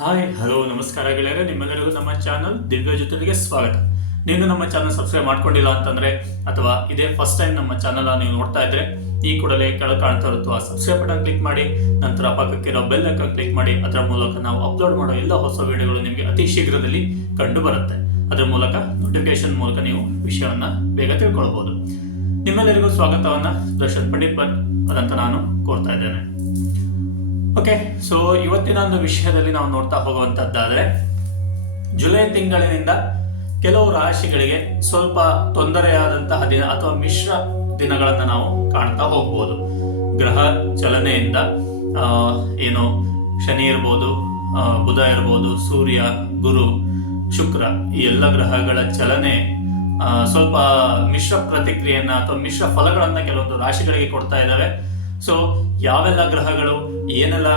Hi hello ನಮಸ್ಕಾರ ಗೆಳೆಯರೆ. ನಿಮ್ಮೆಲ್ಲರಿಗೂ ನಮ್ಮ ಚಾನಲ್ ದಿವ್ಯ ಜೊತೆಗೆ ಸ್ವಾಗತ. ನೀನು ನಮ್ಮ ಚಾನಲ್ ಸಬ್ಸ್ಕ್ರೈಬ್ ಮಾಡ್ಕೊಂಡಿಲ್ಲ ಅಂತಂದ್ರೆ, ಅಥವಾ ಇದೇ ಫಸ್ಟ್ ಟೈಮ್ ನಮ್ಮ ಚಾನಲ್ ನೀವು ನೋಡ್ತಾ ಇದ್ರೆ, ಈ ಕೂಡಲೇ ಕೆಳ ಕಾಣ್ತಾ ಇರುತ್ತೋ ಆ ಸಬ್ಸ್ಕ್ರೈಬ್ ಬಟನ್ ಕ್ಲಿಕ್ ಮಾಡಿ, ನಂತರ ಪಕ್ಕಕ್ಕಿರೋ ಬೆಲ್ ಐಕಾನ್ ಕ್ಲಿಕ್ ಮಾಡಿ, ಅದರ ಮೂಲಕ ನಾವು ಅಪ್ಲೋಡ್ ಮಾಡೋ ಎಲ್ಲ ಹೊಸ ವಿಡಿಯೋಗಳು ನಿಮಗೆ ಅತಿ ಶೀಘ್ರದಲ್ಲಿ ಕಂಡು ಬರುತ್ತೆ ಅದರ ಮೂಲಕ ನೋಟಿಫಿಕೇಶನ್ ಮೂಲಕ ನೀವು ವಿಷಯವನ್ನ ಬೇಗ ತಿಳ್ಕೊಳ್ಬಹುದು ನಿಮ್ಮೆಲ್ಲರಿಗೂ ಸ್ವಾಗತವನ್ನ ದರ್ಶನ್ ಪಂಡಿತ್ ಭಟ್ ಅದಂತ ನಾನು ಕೋರ್ತಾ ಇದ್ದೇನೆ. ಓಕೆ ಸೊ ಇವತ್ತಿನ ಒಂದು ವಿಷಯದಲ್ಲಿ ನಾವು ನೋಡ್ತಾ ಹೋಗುವಂತದ್ದಾದ್ರೆ ಜುಲೈ ತಿಂಗಳಿನಿಂದ ಕೆಲವು ರಾಶಿಗಳಿಗೆ ಸ್ವಲ್ಪ ತೊಂದರೆಯಾದಂತಹ ದಿನ ಅಥವಾ ಮಿಶ್ರ ದಿನಗಳನ್ನು ನಾವು ಕಾಣ್ತಾ ಹೋಗ್ಬೋದು. ಗ್ರಹ ಚಲನೆಯಿಂದ ಏನು, ಶನಿ ಇರ್ಬೋದು ಬುಧ ಇರ್ಬೋದು, ಸೂರ್ಯ, ಗುರು, ಶುಕ್ರ, ಈ ಎಲ್ಲ ಗ್ರಹಗಳ ಚಲನೆ ಸ್ವಲ್ಪ ಮಿಶ್ರ ಪ್ರತಿಕ್ರಿಯೆಯನ್ನ ಅಥವಾ ಮಿಶ್ರ ಫಲಗಳನ್ನ ಕೆಲವೊಂದು ರಾಶಿಗಳಿಗೆ ಕೊಡ್ತಾ ಇದ್ದಾವೆ ಸೊ ಯಾವೆಲ್ಲ ಗ್ರಹಗಳು, ಏನೆಲ್ಲ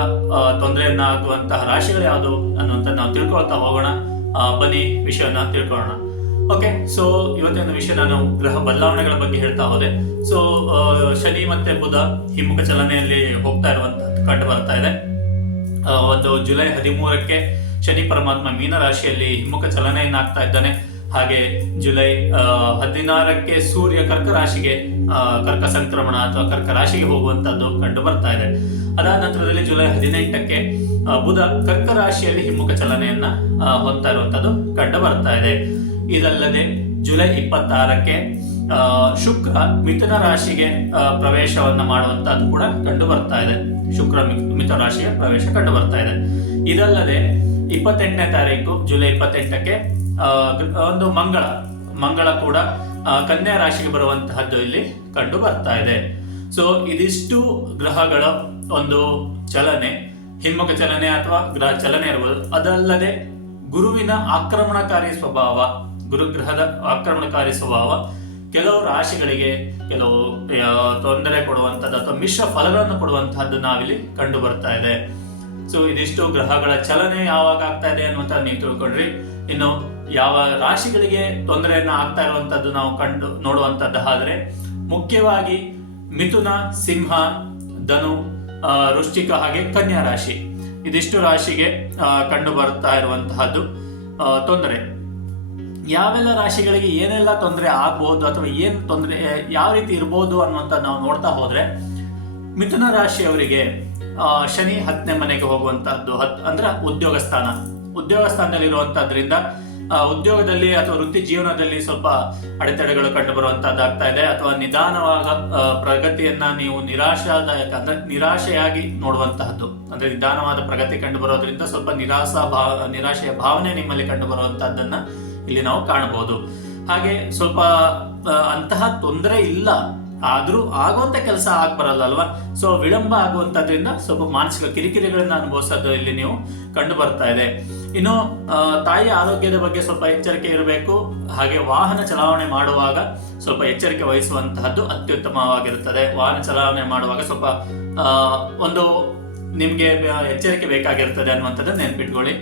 ತೊಂದರೆಯನ್ನ ಆಗುವಂತಹ ರಾಶಿಗಳು ಯಾವುದು ಅನ್ನುವಂತ ನಾವು ತಿಳ್ಕೊಳ್ತಾ ಹೋಗೋಣ. ಬನ್ನಿ ವಿಷಯವನ್ನ ತಿಳ್ಕೊಳ್ಳೋಣ. ಓಕೆ ಸೊ ಇವತ್ತಿನ ವಿಷಯ ನಾನು ಗ್ರಹ ಬದಲಾವಣೆಗಳ ಬಗ್ಗೆ ಹೇಳ್ತಾ ಹೋದೆ. ಸೊ ಶನಿ ಮತ್ತೆ ಬುಧ ಹಿಮ್ಮುಖ ಚಲನೆಯಲ್ಲಿ ಹೋಗ್ತಾ ಇರುವಂತಹ ಕಂಡು ಬರ್ತಾ ಇದೆ. ಒಂದು ಜುಲೈ ಹದಿಮೂರಕ್ಕೆ ಶನಿ ಪರಮಾತ್ಮ ಮೀನ ರಾಶಿಯಲ್ಲಿ ಹಿಮ್ಮುಖ ಚಲನೆಯನ್ನಾಗ್ತಾ ಇದ್ದಾನೆ. ಹಾಗೆ ಜುಲೈ ಹದಿನಾರಕ್ಕೆ ಸೂರ್ಯ ಕರ್ಕ ರಾಶಿಗೆ ಕರ್ಕ ಸಂಕ್ರಮಣ ಅಥವಾ ಕರ್ಕ ರಾಶಿಗೆ ಹೋಗುವಂತದ್ದು ಕಂಡು ಬರ್ತಾ ಇದೆ. ಅದಾದ ನಂತರದಲ್ಲಿ ಜುಲೈ ಹದಿನೆಂಟಕ್ಕೆ ಬುಧ ಕರ್ಕ ರಾಶಿಯಲ್ಲಿ ಹಿಮ್ಮುಖ ಚಲನೆಯನ್ನ ಹೊತ್ತಾ ಇರುವಂತದ್ದು ಕಂಡು ಬರ್ತಾ ಇದೆ. ಇದಲ್ಲದೆ ಜುಲೈ ಇಪ್ಪತ್ತಾರಕ್ಕೆ ಶುಕ್ರ ಮಿಥುನ ರಾಶಿಗೆ ಪ್ರವೇಶವನ್ನ ಮಾಡುವಂತದ್ದು ಕೂಡ ಕಂಡು ಬರ್ತಾ ಇದೆ. ಶುಕ್ರ ಮಿಥುನ ರಾಶಿಯ ಪ್ರವೇಶ ಕಂಡು ಬರ್ತಾ ಇದೆ. ಇದಲ್ಲದೆ ಇಪ್ಪತ್ತೆಂಟನೇ ತಾರೀಕು, ಜುಲೈ ಇಪ್ಪತ್ತೆಂಟಕ್ಕೆ ಒಂದು ಮಂಗಳ ಮಂಗಳ ಕೂಡ ಕನ್ಯಾ ರಾಶಿಗೆ ಬರುವಂತಹದ್ದು ಇಲ್ಲಿ ಕಂಡು ಬರ್ತಾ ಇದೆ. ಸೊ ಇದಿಷ್ಟು ಗ್ರಹಗಳ ಒಂದು ಚಲನೆ, ಹಿಮ್ಮುಖ ಚಲನೆ ಅಥವಾ ಗ್ರಹ ಚಲನೆ ಇರ್ಬೋದು. ಅದಲ್ಲದೆ ಗುರುವಿನ ಆಕ್ರಮಣಕಾರಿ ಸ್ವಭಾವ, ಗುರುಗ್ರಹದ ಆಕ್ರಮಣಕಾರಿ ಸ್ವಭಾವ ಕೆಲವು ರಾಶಿಗಳಿಗೆ ಕೆಲವು ತೊಂದರೆ ಕೊಡುವಂಥದ್ದು ಅಥವಾ ಮಿಶ್ರ ಫಲಗಳನ್ನು ಕೊಡುವಂತಹದ್ದು ನಾವಿಲ್ಲಿ ಕಂಡು ಬರ್ತಾ ಇದೆ. ಸೊ ಇದಿಷ್ಟು ಗ್ರಹಗಳ ಚಲನೆ ಯಾವಾಗ ಆಗ್ತಾ ಇದೆ ಅನ್ನುವಂತ ನೀವು ತಿಳ್ಕೊಂಡ್ರಿ. ಇನ್ನು ಯಾವ ರಾಶಿಗಳಿಗೆ ತೊಂದರೆಯನ್ನ ಆಗ್ತಾ ಇರುವಂತದ್ದು ನಾವು ಕಂಡು ನೋಡುವಂತದ್ದು. ಆದ್ರೆ ಮುಖ್ಯವಾಗಿ ಮಿಥುನ, ಸಿಂಹ, ಧನು ವೃಶ್ಚಿಕ ಹಾಗೆ ಕನ್ಯಾ ರಾಶಿ. ಇದಿಷ್ಟು ರಾಶಿಗೆ ಕಂಡು ಬರ್ತಾ ಇರುವಂತಹದ್ದು ತೊಂದರೆ. ಯಾವೆಲ್ಲ ರಾಶಿಗಳಿಗೆ ಏನೆಲ್ಲ ತೊಂದರೆ ಆಗ್ಬಹುದು ಅಥವಾ ಏನ್ ತೊಂದರೆ ಯಾವ ರೀತಿ ಇರ್ಬೋದು ಅನ್ನುವಂತ ನಾವು ನೋಡ್ತಾ ಹೋದ್ರೆ, ಮಿಥುನ ರಾಶಿಯವರಿಗೆ ಶನಿ ಹತ್ತನೇ ಮನೆಗೆ ಹೋಗುವಂತಹದ್ದು, ಹತ್, ಅಂದ್ರೆ ಉದ್ಯೋಗ ಸ್ಥಾನ. ಉದ್ಯೋಗ ಸ್ಥಾನದಲ್ಲಿ ಇರುವಂತಹದ್ರಿಂದ ಉದ್ಯೋಗದಲ್ಲಿ ಅಥವಾ ವೃತ್ತಿ ಜೀವನದಲ್ಲಿ ಸ್ವಲ್ಪ ಅಡೆತಡೆಗಳು ಕಂಡು ಬರುವಂತಹದ್ದಾಗ್ತಾ ಇದೆ. ಅಥವಾ ನಿಧಾನವಾದ ಪ್ರಗತಿಯನ್ನ ನೀವು ನಿರಾಶಾದಾಯಕ ಅಂದ್ರೆ ನಿರಾಶೆಯಾಗಿ ನೋಡುವಂತಹದ್ದು. ಅಂದ್ರೆ ನಿಧಾನವಾದ ಪ್ರಗತಿ ಕಂಡು ಬರೋದ್ರಿಂದ ಸ್ವಲ್ಪ ನಿರಾಸಾ ಭಾವ ನಿರಾಶೆಯ ಭಾವನೆ ನಿಮ್ಮಲ್ಲಿ ಕಂಡು ಬರುವಂತಹದ್ದನ್ನ ಇಲ್ಲಿ ನಾವು ಕಾಣಬಹುದು. ಹಾಗೆ ಸ್ವಲ್ಪ ಅಂತಹ ತೊಂದರೆ ಇಲ್ಲ. ಆದ್ರೂ ಆಗುವಂತ ಕೆಲಸ ಆಗ್ ಬರಲ್ಲ ಅಲ್ವಾ ಸೊ, ವಿಳಂಬ ಆಗುವಂತದ್ರಿಂದ ಸ್ವಲ್ಪ ಮಾನಸಿಕ ಕಿರಿಕಿರಿಗಳನ್ನ ಅನುಭವಿಸೋದು ಇಲ್ಲಿ ನೀವು ಕಂಡು ಬರ್ತಾ ಇದೆ. ಇನ್ನು ತಾಯಿಯ ಆರೋಗ್ಯದ ಬಗ್ಗೆ ಸ್ವಲ್ಪ ಎಚ್ಚರಿಕೆ ಇರಬೇಕು. ಹಾಗೆ ವಾಹನ ಚಲಾವಣೆ ಮಾಡುವಾಗ ಸ್ವಲ್ಪ ಎಚ್ಚರಿಕೆ ವಹಿಸುವಂತಹದ್ದು ಅತ್ಯುತ್ತಮವಾಗಿರುತ್ತದೆ. ವಾಹನ ಚಲಾವಣೆ ಮಾಡುವಾಗ ಸ್ವಲ್ಪ ಒಂದು ನಿಮಗೆ ಎಚ್ಚರಿಕೆ ಬೇಕಾಗಿರ್ತದೆ ಅನ್ನುವಂಥದ್ದು ನೆನ್ಪಿಟ್ಕೊಳ್ಳಿ.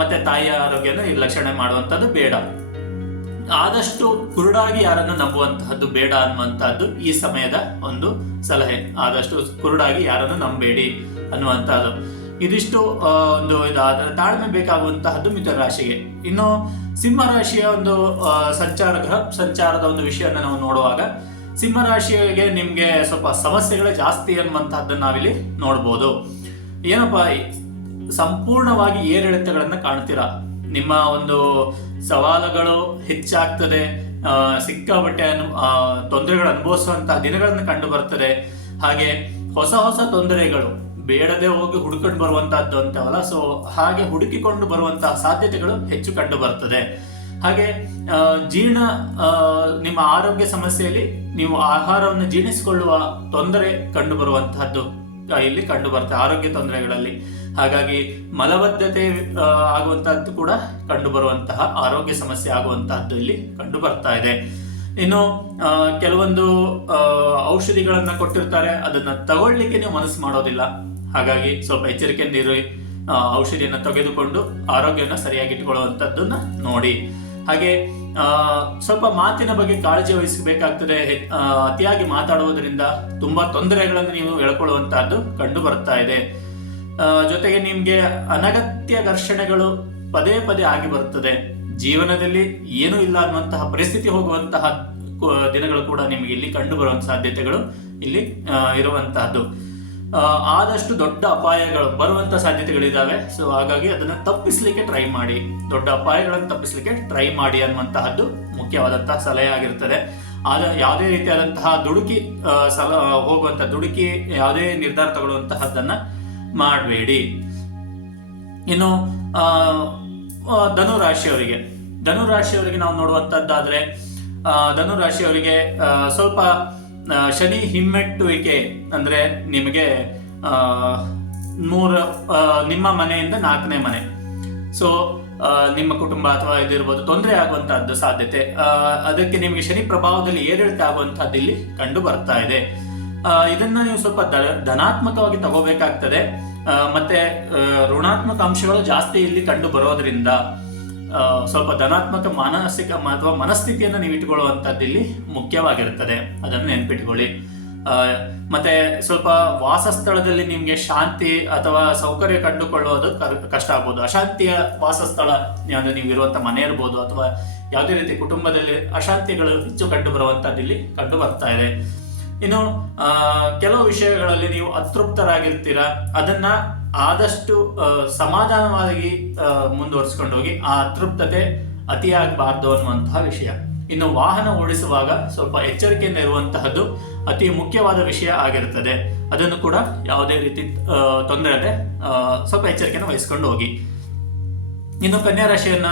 ಮತ್ತೆ ತಾಯಿಯ ಆರೋಗ್ಯನ ನಿರ್ಲಕ್ಷಣೆ ಮಾಡುವಂಥದ್ದು ಬೇಡ. ಆದಷ್ಟು ಕುರುಡಾಗಿ ಯಾರನ್ನು ನಂಬುವಂತಹದ್ದು ಬೇಡ ಅನ್ನುವಂತಹದ್ದು ಈ ಸಮಯದ ಒಂದು ಸಲಹೆ. ಆದಷ್ಟು ಕುರುಡಾಗಿ ಯಾರನ್ನು ನಂಬೇಡಿ ಅನ್ನುವಂತಹದ್ದು ಇದಿಷ್ಟು ಒಂದು ಇದಾದ ತಾಳ್ಮೆ ಬೇಕಾಗುವಂತಹದ್ದು ಮಿಥುನ ರಾಶಿಗೆ ಇನ್ನು ಸಿಂಹ ರಾಶಿಯ ಒಂದು ಸಂಚಾರ ಗ್ರಹ, ಸಂಚಾರದ ಒಂದು ವಿಷಯವನ್ನು ನಾವು ನೋಡುವಾಗ ಸಿಂಹ ರಾಶಿಗೆ ನಿಮಗೆ ಸ್ವಲ್ಪ ಸಮಸ್ಯೆಗಳೇ ಜಾಸ್ತಿ ಅನ್ನುವಂತಹದ್ದನ್ನ ನಾವಿಲ್ಲಿ ನೋಡ್ಬೋದು. ಏನಪ್ಪಾ ಸಂಪೂರ್ಣವಾಗಿ ಏರಿಳಿತಗಳನ್ನು ಕಾಣ್ತೀರಾ? ನಿಮ್ಮ ಒಂದು ಸವಾಲುಗಳು ಹೆಚ್ಚಾಗ್ತದೆ ಸಿಕ್ಕಾಪಟ್ಟೆ ಅನು ತೊಂದರೆಗಳು ಅನುಭವಿಸುವಂತಹ ದಿನಗಳನ್ನು ಕಂಡು ಬರ್ತದೆ. ಹಾಗೆ ಹೊಸ ಹೊಸ ತೊಂದರೆಗಳು ಬೇಡದೆ ಹೋಗಿ ಹುಡುಕೊಂಡು ಬರುವಂತಹದ್ದು ಅಂತವಲ್ಲ. ಸೊ ಹಾಗೆ ಹುಡುಕಿಕೊಂಡು ಬರುವಂತಹ ಸಾಧ್ಯತೆಗಳು ಹೆಚ್ಚು ಕಂಡು ಬರ್ತದೆ. ಹಾಗೆ ಜೀರ್ಣ ನಿಮ್ಮ ಆರೋಗ್ಯ ಸಮಸ್ಯೆಯಲ್ಲಿ ನೀವು ಆಹಾರವನ್ನು ಜೀರ್ಣಿಸಿಕೊಳ್ಳುವ ತೊಂದರೆ ಕಂಡು ಬರುವಂತಹದ್ದು ಇಲ್ಲಿ ಕಂಡು ಬರ್ತದೆ, ಆರೋಗ್ಯ ತೊಂದರೆಗಳಲ್ಲಿ. ಹಾಗಾಗಿ ಮಲಬದ್ಧತೆ ಆಗುವಂತಹದ್ದು ಕೂಡ ಕಂಡು ಬರುವಂತಹ, ಆರೋಗ್ಯ ಸಮಸ್ಯೆ ಆಗುವಂತಹದ್ದು ಇಲ್ಲಿ ಕಂಡು ಬರ್ತಾ ಇದೆ. ಇನ್ನು ಕೆಲವೊಂದು ಔಷಧಿಗಳನ್ನ ಕೊಟ್ಟಿರ್ತಾರೆ, ಅದನ್ನ ತಗೊಳ್ಳಿಕ್ಕೆ ನೀವು ಮನಸ್ಸು ಮಾಡೋದಿಲ್ಲ. ಹಾಗಾಗಿ ಸ್ವಲ್ಪ ಎಚ್ಚರಿಕೆಯಿಂದ ಇರಿ. ಔಷಧಿಯನ್ನು ತೆಗೆದುಕೊಂಡು ಆರೋಗ್ಯವನ್ನು ಸರಿಯಾಗಿ ಇಟ್ಕೊಳ್ಳುವಂಥದ್ದನ್ನ ನೋಡಿ. ಹಾಗೆ ಸ್ವಲ್ಪ ಮಾತಿನ ಬಗ್ಗೆ ಕಾಳಜಿ ವಹಿಸಬೇಕಾಗ್ತದೆ. ಅತಿಯಾಗಿ ಮಾತಾಡುವುದರಿಂದ ತುಂಬಾ ತೊಂದರೆಗಳನ್ನು ನೀವು ಹೇಳ್ಕೊಳ್ಳುವಂತಹದ್ದು ಕಂಡು ಬರ್ತಾ ಇದೆ. ಜೊತೆಗೆ ನಿಮ್ಗೆ ಅನಗತ್ಯ ಘರ್ಷಣೆಗಳು ಪದೇ ಪದೇ ಆಗಿ ಬರ್ತದೆ ಜೀವನದಲ್ಲಿ ಏನೂ ಇಲ್ಲ ಅನ್ನುವಂತಹ ಪರಿಸ್ಥಿತಿ ಹೋಗುವಂತಹ ದಿನಗಳು ಕೂಡ ನಿಮಗೆ ಇಲ್ಲಿ ಕಂಡು ಬರುವಂತಹ ಸಾಧ್ಯತೆಗಳು ಇಲ್ಲಿ ಇರುವಂತಹದ್ದು ಆದಷ್ಟು ದೊಡ್ಡ ಅಪಾಯಗಳು ಬರುವಂತ ಸಾಧ್ಯತೆಗಳಿದಾವೆ. ಸೊ ಹಾಗಾಗಿ ಅದನ್ನ ತಪ್ಪಿಸ್ಲಿಕ್ಕೆ ಟ್ರೈ ಮಾಡಿ. ದೊಡ್ಡ ಅಪಾಯಗಳನ್ನು ತಪ್ಪಿಸ್ಲಿಕ್ಕೆ ಟ್ರೈ ಮಾಡಿ ಅನ್ನುವಂತಹದ್ದು ಮುಖ್ಯವಾದಂತಹ ಸಲಹೆ ಆಗಿರ್ತದೆ ಆದ, ಯಾವುದೇ ರೀತಿಯಾದಂತಹ ದುಡುಕಿ ಸಲ, ಹೋಗುವಂತ ದುಡುಕಿ, ಯಾವುದೇ ನಿರ್ಧಾರ ತಗೊಳ್ಳುವಂತಹದ್ದನ್ನ ಮಾಡಬೇಡಿ. ಇನ್ನು ಧನು ರಾಶಿಯವರಿಗೆ ಧನು ರಾಶಿಯವರಿಗೆ ನಾವು ಧನುರಾಶಿಯವರಿಗೆ ಧನು ರಾಶಿಯವರಿಗೆ ಸ್ವಲ್ಪ ಶನಿ ಹಿಮ್ಮೆಟ್ಟುವಿಕೆ ಅಂದ್ರೆ ನಿಮಗೆ ಮೂರು ನಿಮ್ಮ ಮನೆಯಿಂದ ನಾಲ್ಕನೇ ಮನೆ. ಸೊ ನಿಮ್ಮ ಕುಟುಂಬ ಅಥವಾ ಇದಿರ್ಬೋದು ತೊಂದರೆ ಆಗುವಂತಹದ್ದು ಸಾಧ್ಯತೆ. ಅದಕ್ಕೆ ನಿಮಗೆ ಶನಿ ಪ್ರಭಾವದಲ್ಲಿ ಏರಿಳಿತ ಆಗುವಂತಹದ್ದು ಇಲ್ಲಿ ಕಂಡು ಬರ್ತಾ ಇದೆ. ಇದನ್ನ ನೀವು ಸ್ವಲ್ಪ ಧನಾತ್ಮಕವಾಗಿ ತಗೋಬೇಕಾಗ್ತದೆ. ಮತ್ತೆ ಋಣಾತ್ಮಕ ಅಂಶಗಳು ಜಾಸ್ತಿ ಇಲ್ಲಿ ಕಂಡು ಬರೋದ್ರಿಂದ ಸ್ವಲ್ಪ ಧನಾತ್ಮಕ ಮಾನಸಿಕ ಅಥವಾ ಮನಸ್ಥಿತಿಯನ್ನು ನೀವು ಇಟ್ಟುಕೊಳ್ಳುವಂಥದ್ದು ಇಲ್ಲಿ ಮುಖ್ಯವಾಗಿರುತ್ತದೆ. ಅದನ್ನು ನೆನ್ಪಿಟ್ಕೊಳ್ಳಿ. ಮತ್ತೆ ಸ್ವಲ್ಪ ವಾಸಸ್ಥಳದಲ್ಲಿ ನಿಮಗೆ ಶಾಂತಿ ಅಥವಾ ಸೌಕರ್ಯ ಕಂಡುಕೊಳ್ಳುವುದು ಕಷ್ಟ ಆಗ್ಬೋದು. ಅಶಾಂತಿಯ ವಾಸಸ್ಥಳ ಅಂದ್ರೆ ನೀವು ಇರುವಂತ ಮನೆ ಇರ್ಬೋದು ಅಥವಾ ಯಾವುದೇ ರೀತಿ ಕುಟುಂಬದಲ್ಲಿ ಅಶಾಂತಿಗಳು ಹೆಚ್ಚು ಕಂಡು ಬರುವಂತದ್ದು ಇಲ್ಲಿ ಕಂಡು ಬರ್ತಾ ಇದೆ. ಇನ್ನು ಕೆಲವು ವಿಷಯಗಳಲ್ಲಿ ನೀವು ಅತೃಪ್ತರಾಗಿರ್ತೀರಾ? ಅದನ್ನ ಆದಷ್ಟು ಸಮಾಧಾನವಾಗಿ ಮುಂದುವರಿಸ್ಕೊಂಡು ಹೋಗಿ, ಆ ಅತೃಪ್ತತೆ ಅತಿಯಾಗಬಾರ್ದು ಅನ್ನುವಂತಹ ವಿಷಯ. ಇನ್ನು ವಾಹನ ಓಡಿಸುವಾಗ ಸ್ವಲ್ಪ ಎಚ್ಚರಿಕೆಯಿಂದ ಇರುವಂತಹದ್ದು ಅತಿ ಮುಖ್ಯವಾದ ವಿಷಯ ಆಗಿರುತ್ತದೆ. ಅದನ್ನು ಕೂಡ ಯಾವುದೇ ರೀತಿ ತೊಂದರೆ ಅಲ್ಲದೆ ಸ್ವಲ್ಪ ಎಚ್ಚರಿಕೆಯನ್ನು ವಹಿಸ್ಕೊಂಡು ಹೋಗಿ. ಇನ್ನು ಕನ್ಯಾ ರಾಶಿಯನ್ನ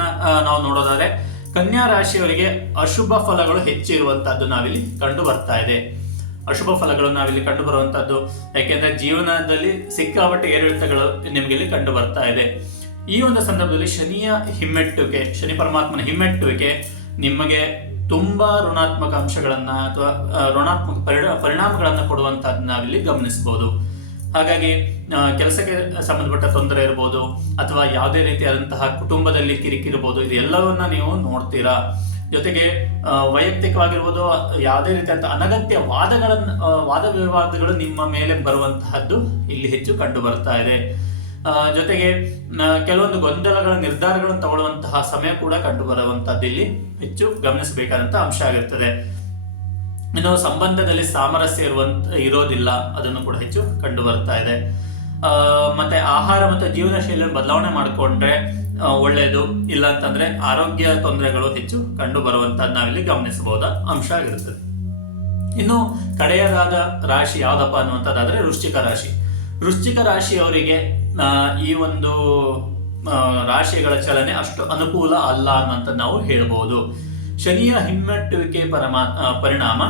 ನಾವು ನೋಡೋದಾದ್ರೆ, ಕನ್ಯಾ ರಾಶಿಯವರಿಗೆ ಅಶುಭ ಫಲಗಳು ಹೆಚ್ಚಿರುವಂತಹದ್ದು ನಾವಿಲ್ಲಿ ಕಂಡು ಬರ್ತಾ ಇದೆ. ಅಶುಭ ಫಲಗಳು ನಾವಿಲ್ಲಿ ಕಂಡು ಬರುವಂತಹದ್ದು ಯಾಕೆಂದ್ರೆ ಜೀವನದಲ್ಲಿ ಸಿಕ್ಕಾಪಟ್ಟೆ ಏರಿಳಿತಗಳು ನಿಮಗೆ ಇಲ್ಲಿ ಕಂಡು ಬರ್ತಾ ಇದೆ. ಈ ಒಂದು ಸಂದರ್ಭದಲ್ಲಿ ಶನಿಯ ಹಿಮ್ಮೆಟ್ಟುವಿಕೆ, ಶನಿ ಪರಮಾತ್ಮನ ಹಿಮ್ಮೆಟ್ಟುವಿಕೆ ನಿಮಗೆ ತುಂಬಾ ಋಣಾತ್ಮಕ ಅಂಶಗಳನ್ನ ಅಥವಾ ಋಣಾತ್ಮಕ ಪರಿಣಾಮ ಪರಿಣಾಮಗಳನ್ನ ಕೊಡುವಂತಹದ್ದು ನಾವಿಲ್ಲಿ ಗಮನಿಸಬಹುದು. ಹಾಗಾಗಿ ಕೆಲಸಕ್ಕೆ ಸಂಬಂಧಪಟ್ಟ ತೊಂದರೆ ಇರ್ಬೋದು ಅಥವಾ ಯಾವುದೇ ರೀತಿಯಾದಂತಹ ಕುಟುಂಬದಲ್ಲಿ ಕಿರಿಕಿರ್ಬೋದು ಇದು ಎಲ್ಲವನ್ನ ನೀವು ನೋಡ್ತೀರಾ? ಜೊತೆಗೆ ವೈಯಕ್ತಿಕವಾಗಿರ್ಬೋದು, ಯಾವುದೇ ರೀತಿಯಾದ ಅನಗತ್ಯ ವಾದಗಳನ್ನು ವಾದ ವಿವಾದಗಳು ನಿಮ್ಮ ಮೇಲೆ ಬರುವಂತಹದ್ದು ಇಲ್ಲಿ ಹೆಚ್ಚು ಕಂಡು ಬರ್ತಾ ಇದೆ ಜೊತೆಗೆ ಕೆಲವೊಂದು ಗೊಂದಲಗಳ ನಿರ್ಧಾರಗಳನ್ನು ತಗೊಳ್ಳುವಂತಹ ಸಮಯ ಕೂಡ ಕಂಡು ಬರುವಂತಹದ್ದು ಇಲ್ಲಿ ಹೆಚ್ಚು ಗಮನಿಸಬೇಕಾದಂತಹ ಅಂಶ ಆಗಿರ್ತದೆ. ಇನ್ನು ಸಂಬಂಧದಲ್ಲಿ ಸಾಮರಸ್ಯ ಇರುವಂತ, ಇರೋದಿಲ್ಲ, ಅದನ್ನು ಕೂಡ ಹೆಚ್ಚು ಕಂಡು ಬರ್ತಾ ಇದೆ ಮತ್ತೆ ಆಹಾರ ಮತ್ತು ಜೀವನ ಶೈಲಿಯಲ್ಲಿ ಬದಲಾವಣೆ ಮಾಡಿಕೊಂಡ್ರೆ ಒಳ್ಳೆಯದು ಇಲ್ಲ ಅಂತಂದ್ರೆ ಆರೋಗ್ಯ ತೊಂದರೆಗಳು ಹೆಚ್ಚು ಕಂಡು ಬರುವಂತದ್ದು ನಾವಿಲ್ಲಿ ಗಮನಿಸಬಹುದ ಅಂಶ ಆಗಿರುತ್ತದೆ. ಇನ್ನು ಕಡೆಯದಾದ ರಾಶಿ ಯಾವ್ದಪ್ಪ ಅನ್ನುವಂಥದ್ದಾದ್ರೆ ವೃಶ್ಚಿಕ ರಾಶಿ. ವೃಶ್ಚಿಕ ರಾಶಿಯವರಿಗೆ ಈ ಒಂದು ರಾಶಿಗಳ ಚಲನೆ ಅಷ್ಟು ಅನುಕೂಲ ಅಲ್ಲ ಅನ್ನುವಂಥ ನಾವು ಹೇಳಬಹುದು ಶನಿಯ ಹಿಮ್ಮೆಟ್ಟುವಿಕೆ ಪರಮಾ ಪರಿಣಾಮ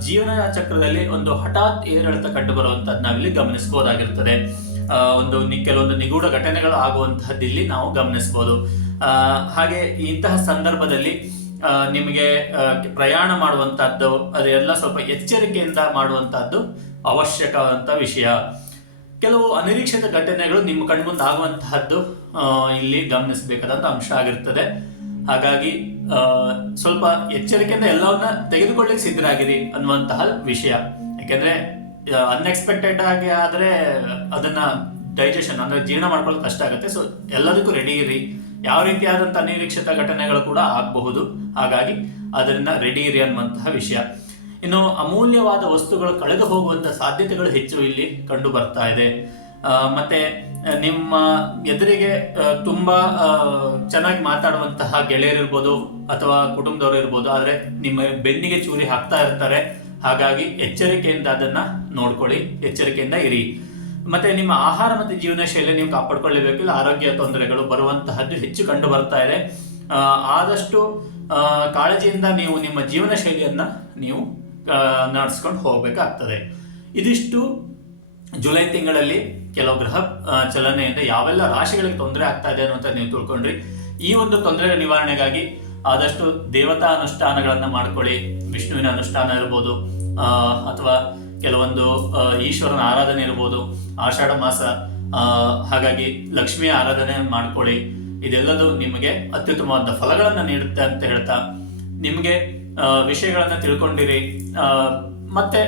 ಜೀವನ ಚಕ್ರದಲ್ಲಿ ಒಂದು ಹಠಾತ್ ಏರಿಳಿತ ಕಂಡು ಬರುವಂತದ್ದು ನಾವಿಲ್ಲಿ ಗಮನಿಸಬಹುದಾಗಿರ್ತದೆ. ಆ, ಒಂದು ಕೆಲವೊಂದು ನಿಗೂಢ ಘಟನೆಗಳು ಆಗುವಂತಹದ್ದು ಇಲ್ಲಿ ನಾವು ಗಮನಿಸಬಹುದು ಹಾಗೆ ಇಂತಹ ಸಂದರ್ಭದಲ್ಲಿ ನಿಮಗೆ ಪ್ರಯಾಣ ಮಾಡುವಂತಹದ್ದು ಅದೆಲ್ಲ ಸ್ವಲ್ಪ ಎಚ್ಚರಿಕೆಯಿಂದ ಮಾಡುವಂತಹದ್ದು ಅವಶ್ಯಕವಾದಂಥ ವಿಷಯ. ಕೆಲವು ಅನಿರೀಕ್ಷಿತ ಘಟನೆಗಳು ನಿಮ್ಮ ಕಣ್ಮುಂದೆ ಆಗುವಂತಹದ್ದು ಇಲ್ಲಿ ಗಮನಿಸಬೇಕಾದಂತ ಅಂಶ ಆಗಿರ್ತದೆ. ಹಾಗಾಗಿ ಸ್ವಲ್ಪ ಎಚ್ಚರಿಕೆಯಿಂದ ಎಲ್ಲವನ್ನ ತೆಗೆದುಕೊಳ್ಳಿಕ್ಕೆ ಸಿದ್ಧರಾಗಿರಿ ಅನ್ನುವಂತಹ ವಿಷಯ. ಯಾಕೆಂದ್ರೆ ಅನ್ಎಕ್ಸ್ಪೆಕ್ಟೆಡ್ ಆಗಿ ಆದ್ರೆ ಅದನ್ನ ಡೈಜೆಷನ್ ಅಂದ್ರೆ ಜೀರ್ಣ ಮಾಡ್ಕೊಳ್ಳೋದು ಕಷ್ಟ ಆಗುತ್ತೆ. ಸೊ ಎಲ್ಲದಕ್ಕೂ ರೆಡಿ ಇರಿ. ಯಾವ ರೀತಿಯಾದಂಥ ಅನಿರೀಕ್ಷಿತ ಘಟನೆಗಳು ಕೂಡ ಆಗಬಹುದು. ಹಾಗಾಗಿ ಅದರಿಂದ ರೆಡಿ ಇರಿ ಅನ್ನುವಂತಹ ವಿಷಯ. ಇನ್ನು ಅಮೂಲ್ಯವಾದ ವಸ್ತುಗಳು ಕಳೆದು ಹೋಗುವಂಥ ಸಾಧ್ಯತೆಗಳು ಹೆಚ್ಚು ಇಲ್ಲಿ ಕಂಡು ಬರ್ತಾ ಇದೆ. ಮತ್ತೆ ನಿಮ್ಮ ಎದುರಿಗೆ ತುಂಬಾ ಚೆನ್ನಾಗಿ ಮಾತಾಡುವಂತಹ ಗೆಳೆಯರಿರ್ಬೋದು ಅಥವಾ ಕುಟುಂಬದವರು ಇರ್ಬೋದು, ಆದ್ರೆ ನಿಮ್ಮ ಬೆನ್ನಿಗೆ ಚೂರಿ ಹಾಕ್ತಾ ಇರ್ತಾರೆ. ಹಾಗಾಗಿ ಎಚ್ಚರಿಕೆಯಿಂದ ಅದನ್ನ ನೋಡ್ಕೊಳ್ಳಿ, ಎಚ್ಚರಿಕೆಯಿಂದ ಇರಿ. ಮತ್ತೆ ನಿಮ್ಮ ಆಹಾರ ಮತ್ತು ಜೀವನ ಶೈಲಿ ನೀವು ಕಾಪಾಡ್ಕೊಳ್ಳಬೇಕು. ಇಲ್ಲ ಆರೋಗ್ಯ ತೊಂದರೆಗಳು ಬರುವಂತಹದ್ದು ಹೆಚ್ಚು ಕಂಡು ಬರ್ತಾ ಇದೆ. ಆದಷ್ಟು ಕಾಳಜಿಯಿಂದ ನೀವು ನಿಮ್ಮ ಜೀವನ ಶೈಲಿಯನ್ನ ನೀವು ನಡೆಸ್ಕೊಂಡು ಹೋಗಬೇಕಾಗ್ತದೆ. ಇದಿಷ್ಟು ಜುಲೈ ತಿಂಗಳಲ್ಲಿ ಕೆಲವು ಗ್ರಹ ಚಲನೆಯಿಂದ ಯಾವೆಲ್ಲ ರಾಶಿಗಳಿಗೆ ತೊಂದರೆ ಆಗ್ತಾ ಇದೆ ನೀವು ತಿಳ್ಕೊಂಡ್ರಿ. ಈ ಒಂದು ತೊಂದರೆ ನಿವಾರಣೆಗಾಗಿ ಆದಷ್ಟು ದೇವತಾ ಅನುಷ್ಠಾನಗಳನ್ನು ಮಾಡ್ಕೊಳ್ಳಿ. ವಿಷ್ಣುವಿನ ಅನುಷ್ಠಾನ ಇರ್ಬೋದು ಅಥವಾ ಕೆಲವೊಂದು ಈಶ್ವರನ ಆರಾಧನೆ ಇರ್ಬೋದು, ಆಷಾಢ ಮಾಸ ಹಾಗಾಗಿ ಲಕ್ಷ್ಮಿಯ ಆರಾಧನೆ ಮಾಡ್ಕೊಳ್ಳಿ. ಇದೆಲ್ಲದೂ ನಿಮಗೆ ಅತ್ಯುತ್ತಮವಾದ ಫಲಗಳನ್ನು ನೀಡುತ್ತೆ ಅಂತ ಹೇಳ್ತಾ, ನಿಮಗೆ ವಿಷಯಗಳನ್ನು ತಿಳ್ಕೊಂಡಿರಿ. ಮತ್ತೆ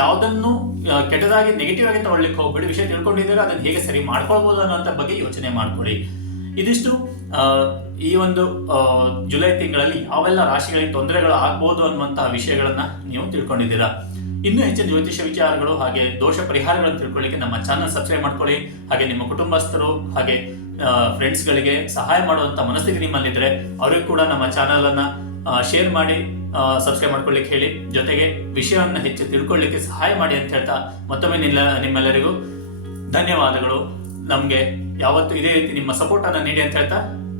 ಯಾವುದನ್ನು ಕೆಟ್ಟದಾಗಿ ನೆಗೆಟಿವ್ ಆಗಿ ತಗೊಳ್ಳಿಕ್ಕೆ ಹೋಗ್ಬೇಡಿ, ವಿಷಯ ತಿಳ್ಕೊಂಡಿದ್ದೀರಾ, ಅದನ್ನು ಹೇಗೆ ಸರಿ ಮಾಡ್ಕೊಳ್ಬೋದು ಅನ್ನೋಂಥ ಬಗ್ಗೆ ಯೋಚನೆ ಮಾಡ್ಕೊಳ್ಳಿ. ಇದಿಷ್ಟು ಈ ಒಂದು ಜುಲೈ ತಿಂಗಳಲ್ಲಿ ಯಾವೆಲ್ಲ ರಾಶಿಗಳಿಗೆ ತೊಂದರೆಗಳು ಆಗ್ಬೋದು ಅನ್ನುವಂತಹ ವಿಷಯಗಳನ್ನ ನೀವು ತಿಳ್ಕೊಂಡಿದ್ದೀರಾ. ಇನ್ನೂ ಹೆಚ್ಚಿನ ಜ್ಯೋತಿಷ ವಿಚಾರಗಳು ಹಾಗೆ ದೋಷ ಪರಿಹಾರಗಳನ್ನು ತಿಳ್ಕೊಳ್ಳಿಕ್ಕೆ ನಮ್ಮ ಚಾನಲ್ ಸಬ್ಸ್ಕ್ರೈಬ್ ಮಾಡ್ಕೊಳ್ಳಿ. ಹಾಗೆ ನಿಮ್ಮ ಕುಟುಂಬಸ್ಥರು, ಹಾಗೆ ಫ್ರೆಂಡ್ಸ್ಗಳಿಗೆ ಸಹಾಯ ಮಾಡುವಂತ ಮನಸ್ಥಿತಿ ನಿಮ್ಮಲ್ಲಿದ್ದರೆ ಅವರಿಗೂ ಕೂಡ ನಮ್ಮ ಚಾನಲನ್ನು ಶೇರ್ ಮಾಡಿ ಸಬ್ಸ್ಕ್ರೈಬ್ ಮಾಡ್ಕೊಳ್ಳಿಕ್ಕೆ ಹೇಳಿ. ಜೊತೆಗೆ ವಿಷಯವನ್ನು ಹೆಚ್ಚು ತಿಳ್ಕೊಳ್ಳಿಕ್ಕೆ ಸಹಾಯ ಮಾಡಿ ಅಂತ ಹೇಳ್ತಾ ಮತ್ತೊಮ್ಮೆ ನಿಲ್ಲ, ನಿಮ್ಮೆಲ್ಲರಿಗೂ ಧನ್ಯವಾದಗಳು. ನಮಗೆ ಯಾವತ್ತು ಇದೇ ರೀತಿ ನಿಮ್ಮ ಸಪೋರ್ಟ್ ಅನ್ನು ನೀಡಿ ಅಂತ ಹೇಳ್ತಾ